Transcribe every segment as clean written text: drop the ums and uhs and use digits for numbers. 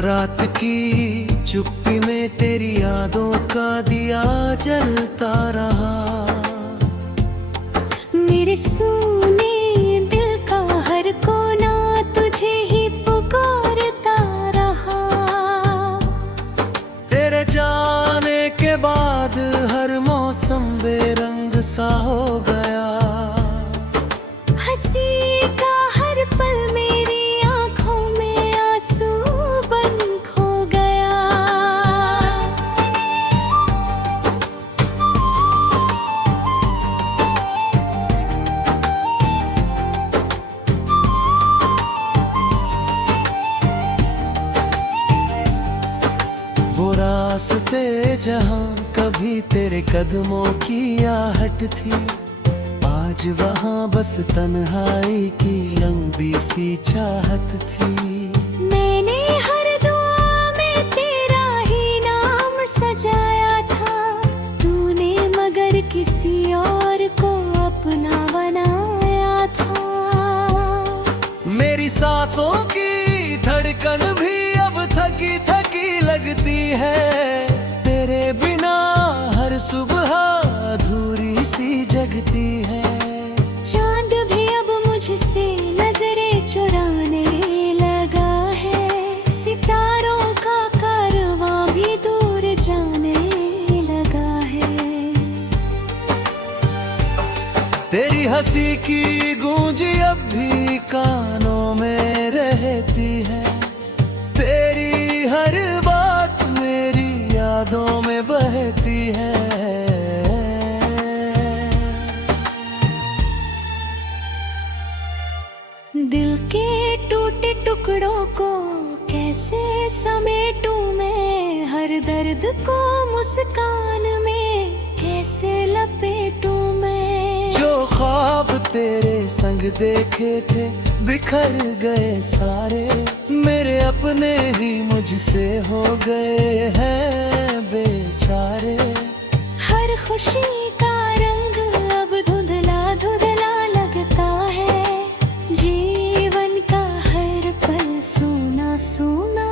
रात की चुप्पी में तेरी यादों का दिया जलता रहा। मेरे सूने दिल का हर कोना तुझे ही पुकारता रहा। तेरे जाने के बाद हर मौसम बेरंग सा हो गया। हंसी का हर पल मेरी आंखों में आंसू बन खो गया। वो रास्ते जहाँ कभी तेरे कदमों की आहट थी, आज वहाँ बस तन्हाई की लंबी सी चाहत थी। मैंने हर दुआ में तेरा ही नाम सजाया था, तूने मगर किसी और को अपना बनाया था। मेरी सांसों की धड़कन भी अब थकी थकी लगती है। तेरे बिना हर सुबह अधूरी सी जगती है। चांद भी अब मुझसे नजरें चुराने लगा है, सितारों का कारवां भी दूर जाने लगा है। तेरी हंसी की गूंज अब भी कानों में रहती है। तेरी हर बात मेरी यादों में बहती है। दिल के टूटे टुकड़ों को कैसे समेटूं मैं, हर दर्द को मुस्कान में कैसे लपेटूं मैं। जो ख्वाब तेरे संग देखे थे बिखर गए सारे, मेरे अपने ही मुझसे हो गए हैं बेचारे। हर खुशी का रंग अब धुंधला धुंधला लगता है, जीवन का हर पल सूना सूना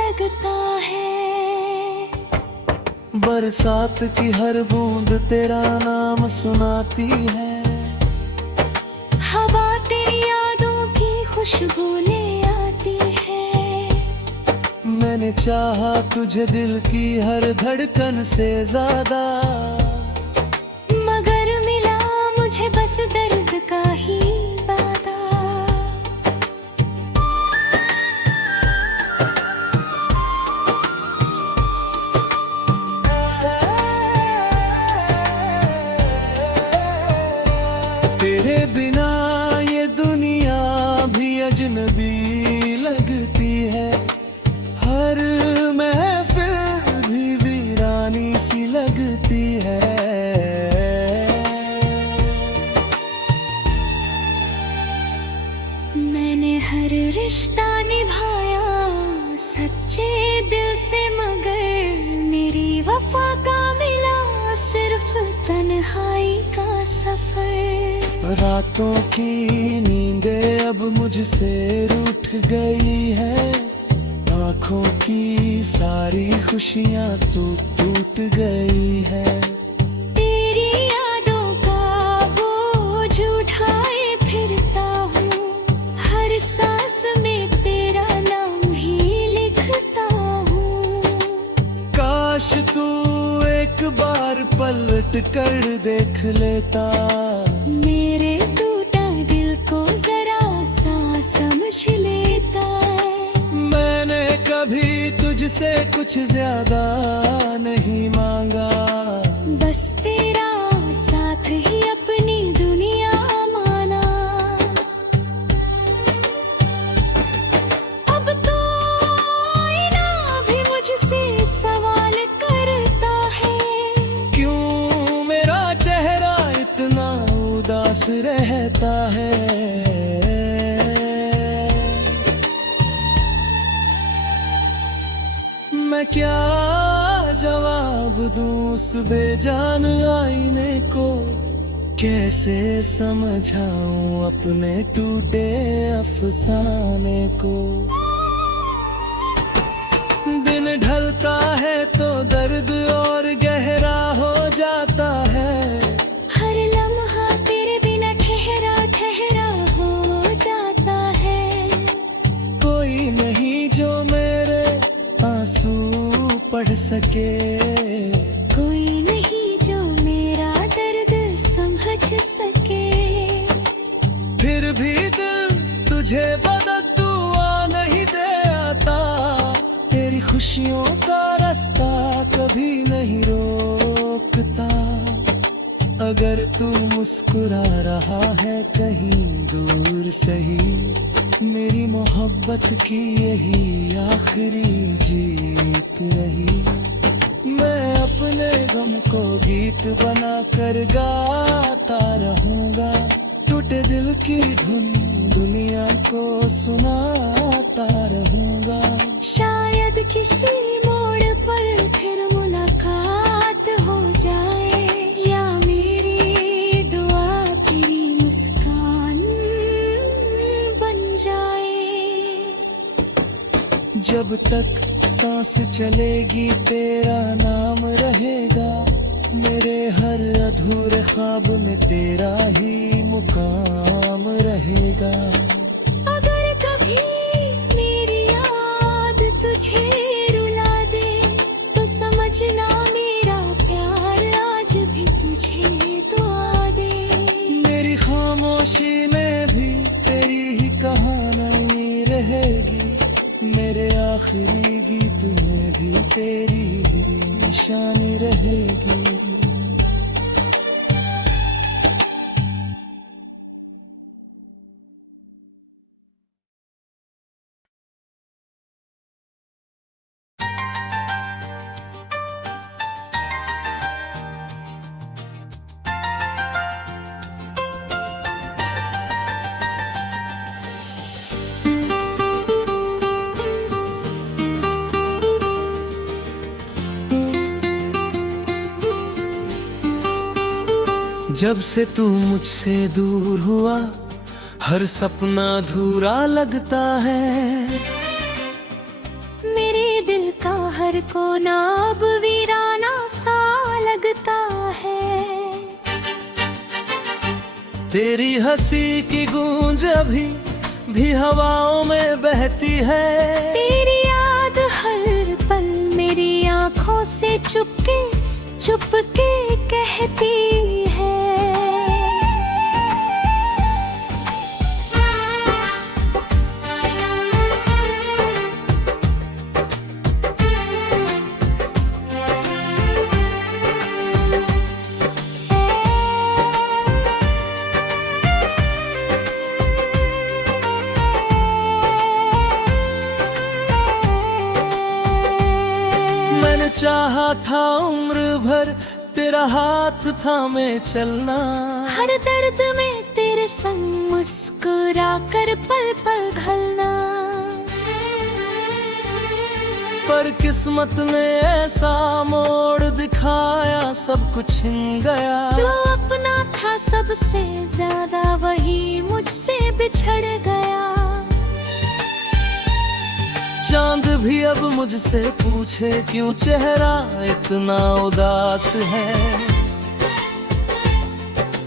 लगता है। बरसात की हर बूंद तेरा नाम सुनाती है। हवा तेरी यादों की खुशबू ले आती है। मैंने चाहा तुझे दिल की हर धड़कन से ज्यादा, मगर मिला मुझे बस दर्द का ही वादा। तेरे बिना ये दुनिया भी अजनबी लगती है। हर महफिल भी वीरानी सी लगती है। मैंने हर रिश्ता निभाया सच्चे दिल से, मगर मेरी वफा का मिला सिर्फ तन्हाई का सफर। रातों की नींदें अब मुझसे रूठ गई है। आँखों की सारी खुशियाँ टूट गई है। तेरी यादों का बोझ उठाए फिरता हूँ, हर सांस में तेरा नाम ही लिखता हूँ। काश तू एक बार पलट कर देख लेता, मेरे टूटा दिल को जरा सा समझ लेता। मैंने कभी तुझसे कुछ ज्यादा नहीं मांगा, बस तेरा साथ ही अपनी दुनिया माना। अब तो आईना भी मुझसे सवाल करता है, क्यों मेरा चेहरा इतना उदास रहता है। मैं क्या जवाब दूं उस बेजान आईने को, कैसे समझाऊं अपने टूटे अफसाने को। दर्द और गहरा हो जाता है। हर लम्हा तेरे बिना ठहरा ठहरा हो जाता है। कोई नहीं जो मेरे आंसू पढ़ सके, कोई नहीं जो मेरा दर्द समझ सके। फिर भी दिल तुझे बददुआ नहीं दे आता, तेरी खुशियों का रास्ता कभी नहीं रोकता। अगर तू मुस्कुरा रहा है कहीं दूर सही, मेरी मोहब्बत की यही आखिरी जीत रही। मैं अपने गम को गीत बना कर गाता रहूंगा, टूटे दिल की धुन दुनिया को सुनाता रहूंगा। शायद किसी मोड़ पर फिर मुलाकात हो जाए, या मेरी दुआ तेरी मुस्कान बन जाए। जब तक सांस चलेगी तेरा नाम रहेगा, मेरे हर अधूरे ख्वाब में तेरा ही मुकाम रहेगा। अगर कभी मेरी याद तुझे रुला दे, तो समझना मेरा प्यार आज भी तुझे दुआ दे। मेरी खामोशी में भी तेरी ही कहानी रहेगी, मेरे आखिरी गीत में भी तेरी ही निशानी रहेगी। जब से तू मुझसे दूर हुआ, हर सपना अधूरा लगता है। मेरे दिल का हर कोना अब वीराना सा लगता है। तेरी हंसी की गूंज अभी भी हवाओं में बहती है। तेरी याद हर पल मेरी आंखों से चुपके चुपके कहती है। मैंने चाहा था उम्र भर तेरा हाथ थामे चलना, हर दर्द में तेरे संग मुस्कुरा कर पल पल ढलना। पर किस्मत ने ऐसा मोड़ दिखाया, सब कुछ छिन गया। जो अपना था सबसे ज्यादा वही मुझसे बिछड़ गया। चांद भी अब मुझसे पूछे क्यों चेहरा इतना उदास है।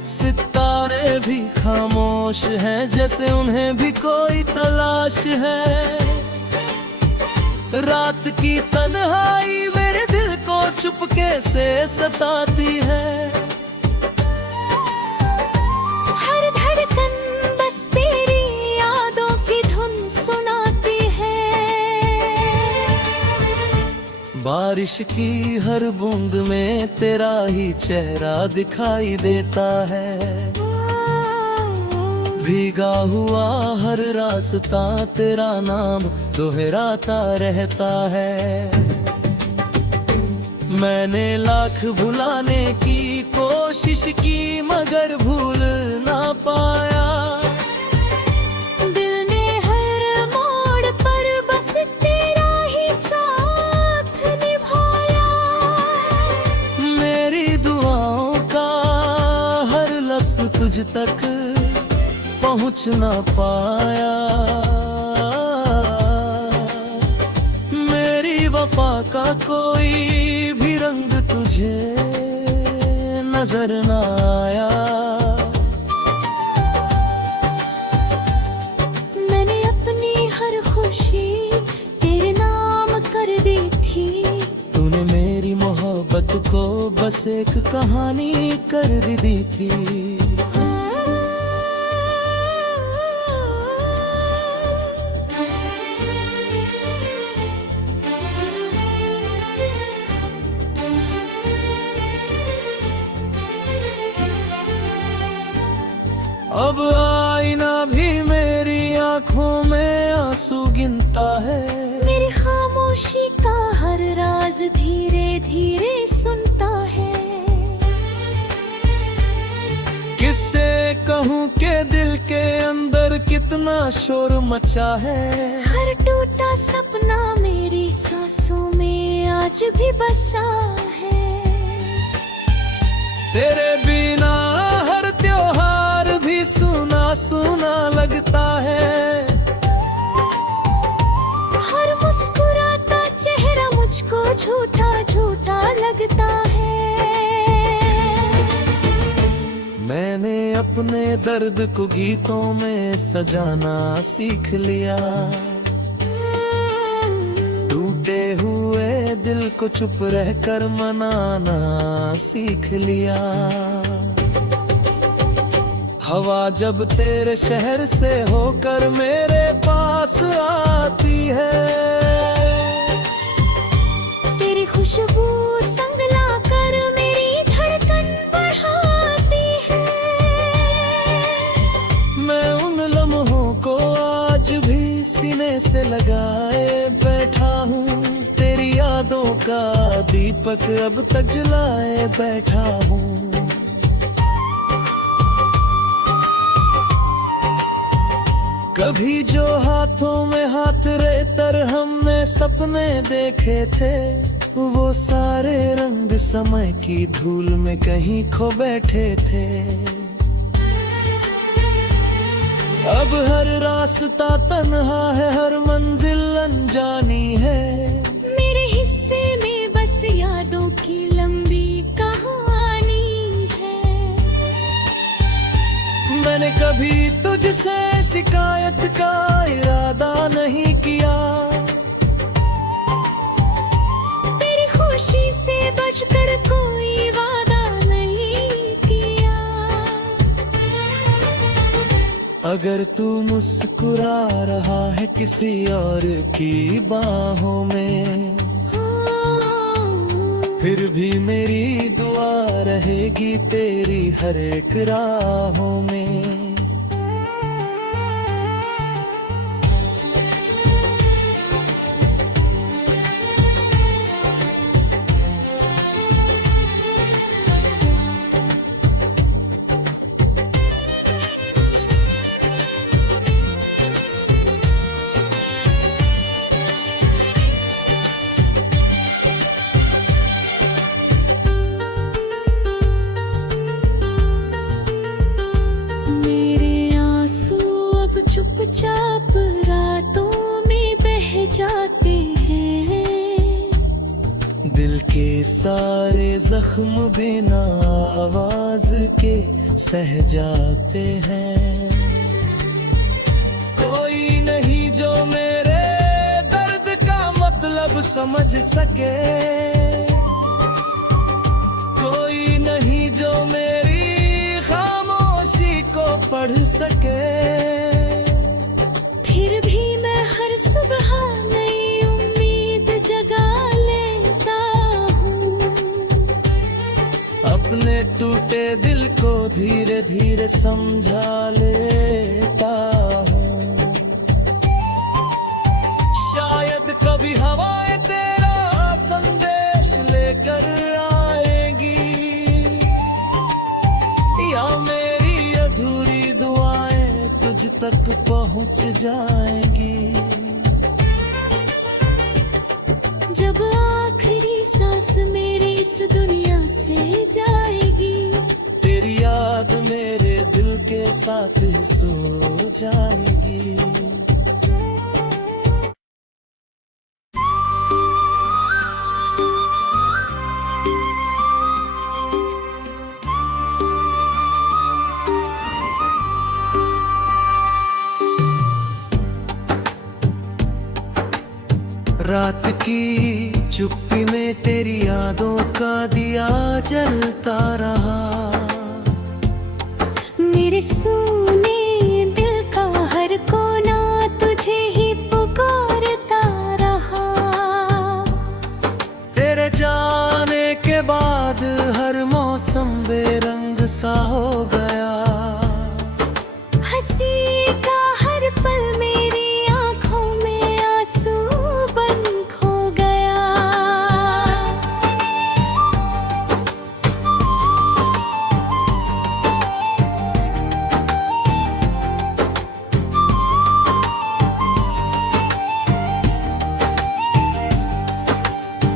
सितारे भी खामोश हैं जैसे उन्हें भी कोई तलाश है। रात की तन्हाई मेरे दिल को चुपके से सताती है। हर धड़कन बस तेरी यादों की धुन सुनाती है। बारिश की हर बूंद में तेरा ही चेहरा दिखाई देता है। भीगा हुआ हर रास्ता तेरा नाम दोहराता रहता है। मैंने लाख भुलाने की कोशिश की मगर भूल ना पाया। दिल ने हर मोड़ पर बस तेरा ही साथ निभाया। मेरी दुआओं का हर लफ्ज तुझ तक पहुँच ना पाया। मेरी वफा का कोई तुझे नजर न आया। मैंने अपनी हर खुशी तेरे नाम कर दी थी। तूने मेरी मोहब्बत को बस एक कहानी कर दी थी। अब आईना भी मेरी आंखों में आंसू गिनता है। मेरी खामोशी का हर राज धीरे धीरे सुनता है। किससे कहूँ के दिल के अंदर कितना शोर मचा है। हर टूटा सपना मेरी सांसों में आज भी बसा है। तेरे बिना हर त्योहार भी सुना सुना लगता है। हर मुस्कुराता चेहरा मुझको झूठा झूठा लगता है। मैंने अपने दर्द को गीतों में सजाना सीख लिया। टूटे हुए दिल को चुप रहकर मनाना सीख लिया। हवा जब तेरे शहर से होकर मेरे पास आती है। तेरी खुशबू संग लाकर मेरी धड़कन बढ़ाती है। मैं उन लम्हों को आज भी सीने से लगाए बैठा हूँ। तेरी यादों का दीपक अब तक जलाए बैठा हूँ। कभी जो हाथों में हाथ रेतर हमने सपने देखे थे, वो सारे रंग समय की धूल में कहीं खो बैठे थे। अब हर रास्ता तन्हा है, हर मंजिल अनजानी है। मेरे हिस्से में बस यादों की लंबी कहानी है। मैंने कभी तुझसे शिकायत का इरादा नहीं किया। तेरी खुशी से बचकर कोई वादा नहीं किया। अगर तू मुस्कुरा रहा है किसी और की बाहों में, फिर भी मेरी दुआ रहेगी तेरी हर एक राहों में। चुपचाप रातों में बह जाते हैं। दिल के सारे जख्म बिना आवाज के सह जाते हैं। कोई नहीं जो मेरे दर्द का मतलब समझ सके। कोई नहीं जो मेरी खामोशी को पढ़ सके। फिर भी मैं हर सुबह नई उम्मीद जगा लेता हूँ। अपने टूटे दिल को धीरे धीरे समझा लेता हूँ। शायद कभी हवाएं तेरा संदेश लेकर आएगी, या मेरी अधूरी दुआएं तुझ तक पहुँच जाएंगी। जब आखिरी सांस मेरी इस दुनिया से जाएगी, तेरी याद मेरे दिल के साथ ही सो जाएगी। रात की चुप्पी में तेरी यादों का दिया जलता रहा। मेरे सूने दिल का हर कोना तुझे ही पुकारता रहा। तेरे जाने के बाद हर मौसम बेरंग सा हो गया। हंसी का हर पल मेरी आंखों में आंसू बन खो गया।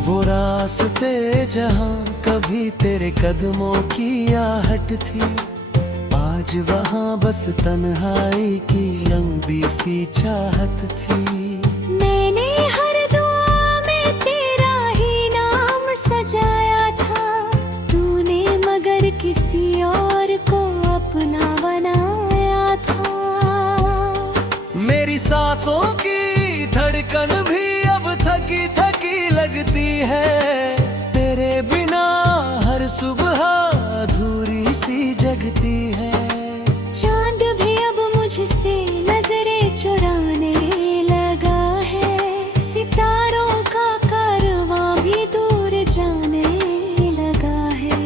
वो रास्ते जहाँ कभी तेरे कदमों की आहट थी, आज वहाँ बस तन्हाई की लंबी सी चाहत थी। मैंने हर दुआ में तेरा ही नाम सजाया था, तूने मगर किसी और को अपना बनाया था। मेरी सांसों की धड़कन भी अब थकी थकी लगती है। तेरे बिना हर सुबह अधूरी सी जगती है। चांद भी अब मुझसे नजरें चुराने लगा है, सितारों का कारवां भी दूर जाने लगा है।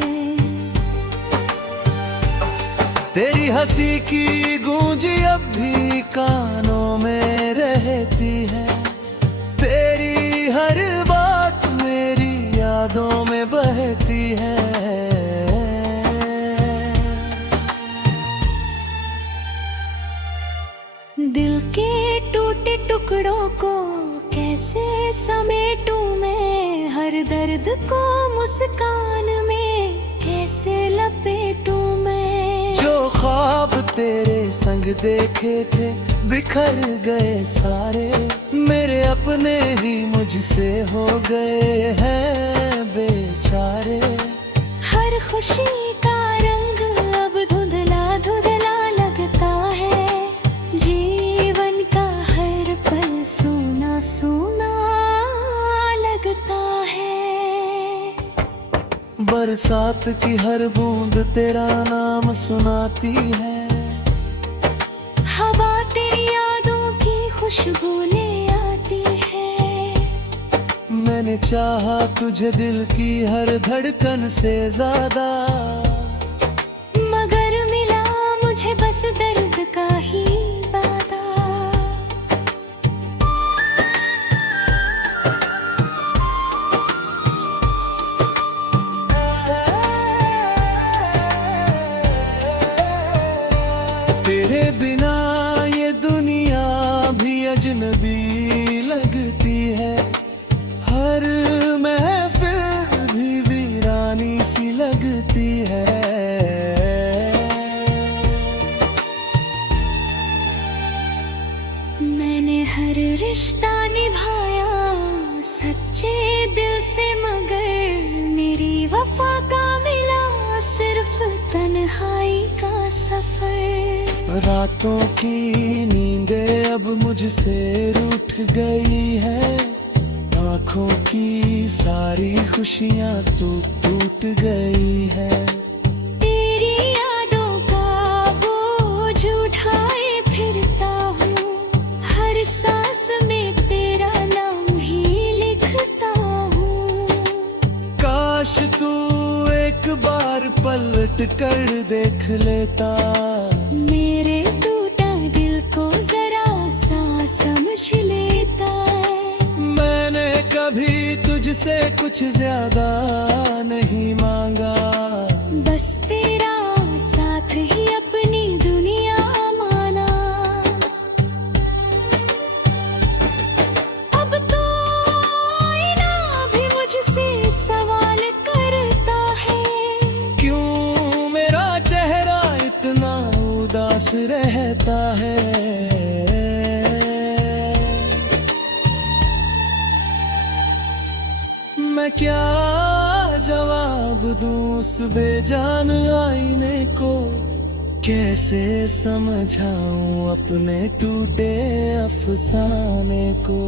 तेरी हंसी की गूंज अब भी कानों में रहती है। तेरी हर बात मेरी यादों में बहती है। दिल के टूटे टुकड़ों को कैसे समेटूं मैं, हर दर्द को मुस्कान में कैसे लपेटूं मैं। जो ख्वाब तेरे संग देखे थे बिखर गए सारे, मेरे अपने ही मुझसे हो गए हैं बेचारे। हर खुशी का रंग अब धुंधला धुंधला लगता है, जीवन का हर पल सूना सूना लगता है। बरसात की हर बूंद तेरा नाम सुनाती है। हवा तेरी यादों की खुशबू ले आती है। मैंने चाहा तुझे दिल की हर धड़कन से ज्यादा, मगर मिला मुझे बस दर्द का ही वादा। तेरे बिना ये दुनिया भी अजनबी लगती है। हर महफिल भी वीरानी सी लगती है। मैंने हर रिश्ता निभाया सच्चे दिल से, मगर मेरी वफा का मिला सिर्फ तन्हाई का सफर। रातों की नींदें अब मुझसे रूठ गई है। आँखों की सारी खुशियाँ तो टूट गई है। तेरी यादों का बोझ उठाए फिरता हूँ, हर सांस में तेरा नाम ही लिखता हूँ। काश तू एक बार पलट कर देख लेता, मेरे टूटा दिल को जरा सा समझ लेता। मैंने कभी तुझसे कुछ ज्यादा नहीं मांगा, बस तेरा साथ ही अपनी दुनिया माना। अब तो आईना भी मुझसे सवाल करता है, क्यों मेरा चेहरा इतना उदास रहता है। मैं क्या जवाब दूं उस बेजान आईने को, कैसे समझाऊं अपने टूटे अफसाने को।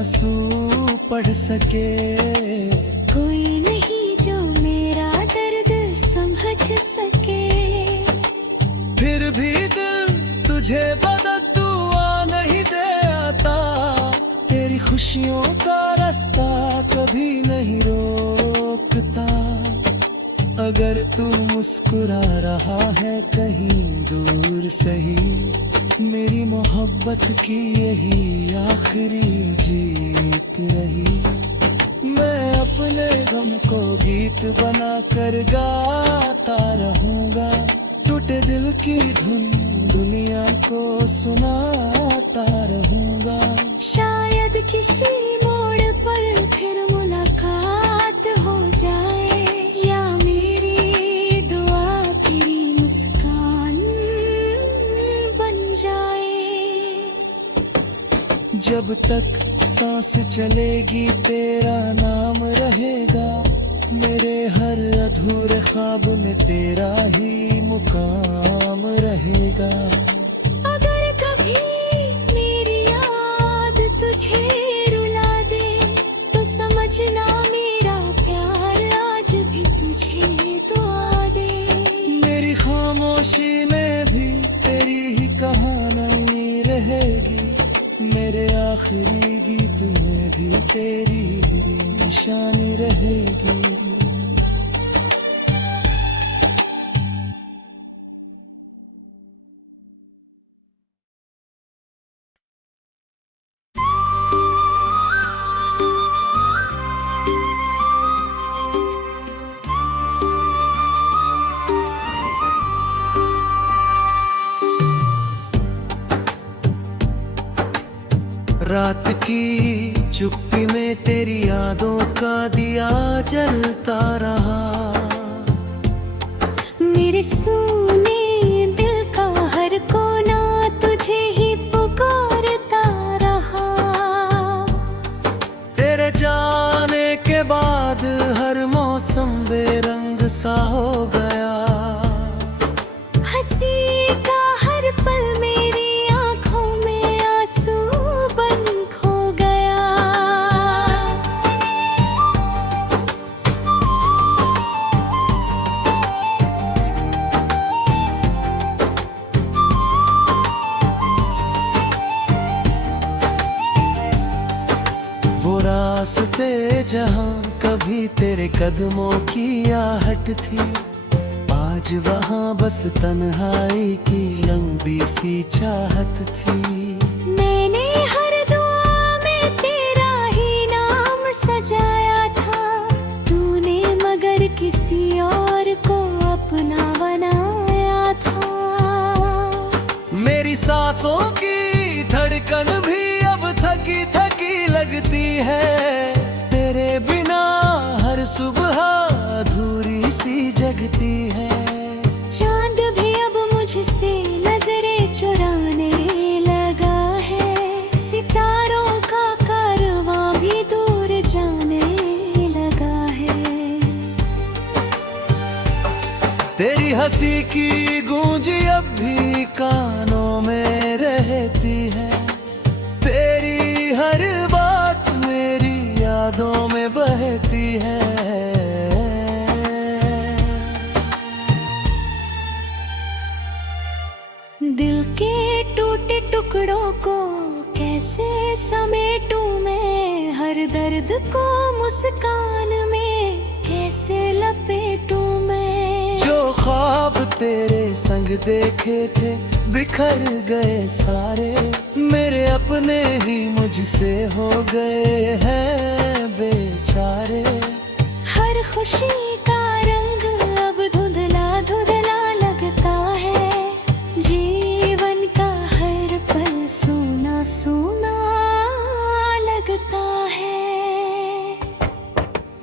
आंसू पढ़ सके। कोई नहीं जो मेरा दर्द समझ सके। फिर भी दिल तुझे बददुआ नहीं दे आता, तेरी खुशियों का रास्ता कभी नहीं रोकता। अगर तू मुस्कुरा रहा है कहीं दूर सही, मेरी मोहब्बत की यही आखिरी जीत रही। मैं अपने गम को गीत बना कर गाता रहूंगा, टूटे दिल की धुन दुनिया को सुनाता रहूंगा। शायद किसी मोड़ पर फिर मुलाकात हो जाए, या मेरी दुआ तेरी मुस्कान बन जाए। जब तक सांस चलेगी तेरा नाम रहेगा, मेरे हर अधूरे ख्वाब में तेरा ही मुकाम रहेगा। अगर कभी मेरी याद तुझे रुला दे, तो समझना मेरा प्यार आज भी तुझे दुआ दे। मेरी खामोशी में भी तेरी ही कहानी रहेगी, मेरे आखिरी गीत में भी तेरी ही निशानी रहेगी। रात की चुप्पी में तेरी यादों का दिया जलता रहा। मेरे सूने दिल का हर कोना तुझे ही पुकारता रहा। तेरे जाने के बाद हर मौसम बेरंग सा हो गया। हंसी का हर पल मेरी आंखों में आंसू बन खो गया। वो रास्ते जहाँ कभी तेरे कदमों की आहट थी, आज वहाँ बस तन्हाई की लंबी सी चाहत थी। मैंने हर दुआ में तेरा ही नाम सजाया था, तूने मगर किसी और को अपना बनाया था। मेरी सांसों की धड़कन भी अब थकी थकी लगती है, तेरे बिना हर सुबह अधूरी सी जगती है। चांद भी अब मुझसे नजरें चुराने लगा है, सितारों का कारवां भी दूर जाने लगा है। तेरी हंसी की गूंज अब भी कानों में रहती है, तेरी हर बात मेरी यादों में बहती है। दिल के टूटे टुकड़ों को कैसे समेटूं मैं, हर दर्द को मुस्कान में कैसे लपेटूं मैं। जो ख्वाब तेरे संग देखे थे बिखर गए सारे, मेरे अपने ही मुझसे हो गए हैं बेचारे। हर खुशी का रंग अब धुंधला धुंधला लगता है, जीवन का हर पल सूना सूना लगता है।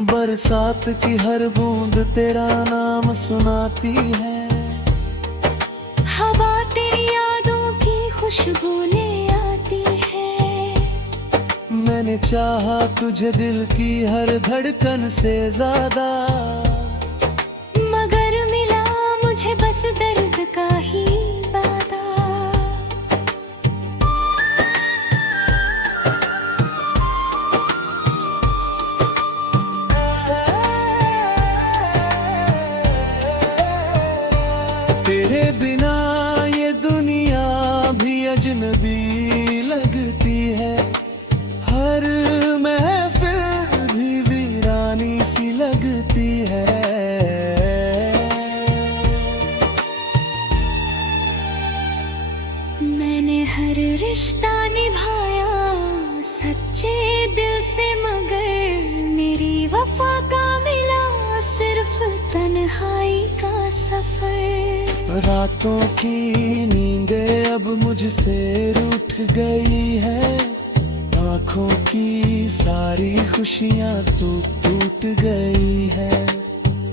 बरसात की हर बूंद तेरा नाम सुनाती है, हवा तेरी यादों की खुशबू ले आती है। मैंने चाहा तुझे दिल की हर धड़कन से ज्यादा, मगर मिला मुझे बस दर्द का ही वादा। रिश्ता निभाया सच्चे दिल से, मगर मेरी वफा का मिला सिर्फ तन्हाई का सफर। रातों की नींदें अब मुझसे रूठ गई है, आँखों की सारी खुशियाँ तो टूट गई है।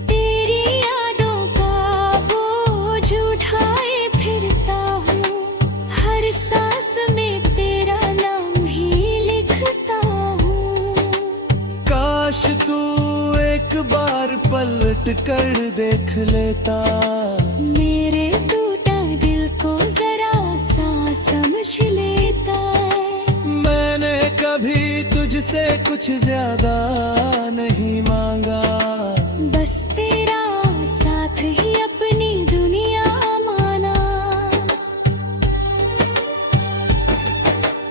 तेरी यादों का बोझ उठाए फिरता हूँ, हर सांस में तेरा नाम ही लिखता हूँ। काश तू एक बार पलट कर देख लेता, मेरे टूटा दिल को जरा सा समझ लेता। मैंने कभी तुझसे कुछ ज्यादा नहीं मांगा, बस तेरा साथ ही अपनी दुनिया माना।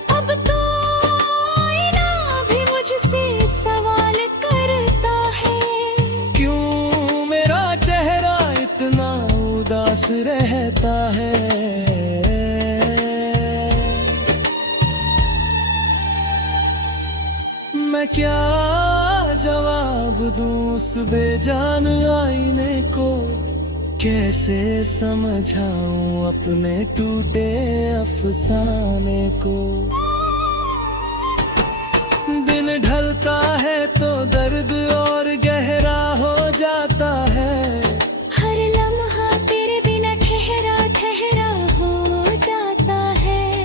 अब तो आईना भी मुझसे सवाल करता है, क्यों मेरा चेहरा इतना उदास रहता है। मैं क्या जवाब दूं उस बेजान आईने को, कैसे समझाऊं अपने टूटे अफसाने को। दिन ढलता है तो दर्द और गहरा हो जाता है, हर लम्हा तेरे बिना ठहरा ठहरा हो जाता है।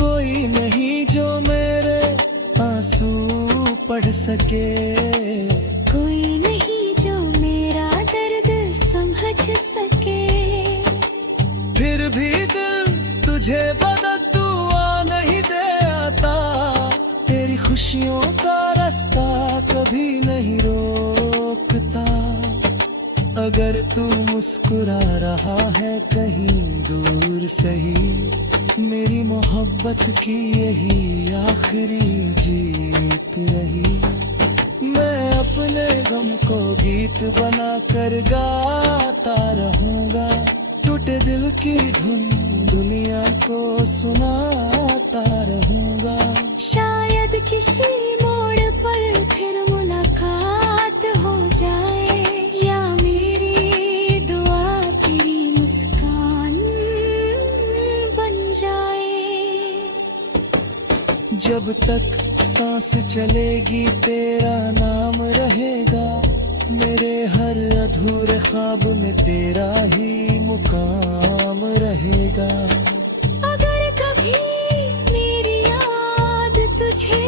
कोई नहीं जो मेरे आंसू पढ़ सके, कोई नहीं जो मेरा दर्द समझ सके। फिर भी दिल तुझे बददुआ नहीं दे आता, तेरी खुशियों का रास्ता कभी नहीं रोकता। अगर तू मुस्कुरा रहा है कहीं दूर सही, मेरी मोहब्बत की यही आखिरी जीत रही। मैं अपने गम को गीत बना कर गाता रहूंगा, टूटे दिल की धुन दुनिया को सुनाता रहूंगा। शायद किसी मोड़ पर फिर मुलाकात हो जाए, या मेरी दुआ तेरी मुस्कान बन जाए। जब तक सांस चलेगी तेरा नाम रहेगा, मेरे हर अधूरे ख्वाब में तेरा ही मुकाम रहेगा। अगर कभी मेरी याद तुझे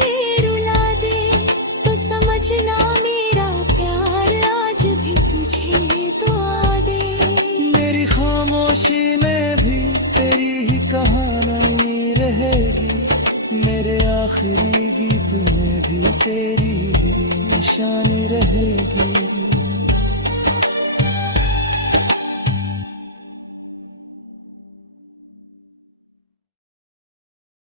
रुला दे, तो समझना मेरा प्यार आज भी तुझे दुआ दे। मेरी खामोशी में भी तेरी ही कहानी रहेगी, मेरे आखिरी गीत में भी तेरी ही निशानी रहेगी।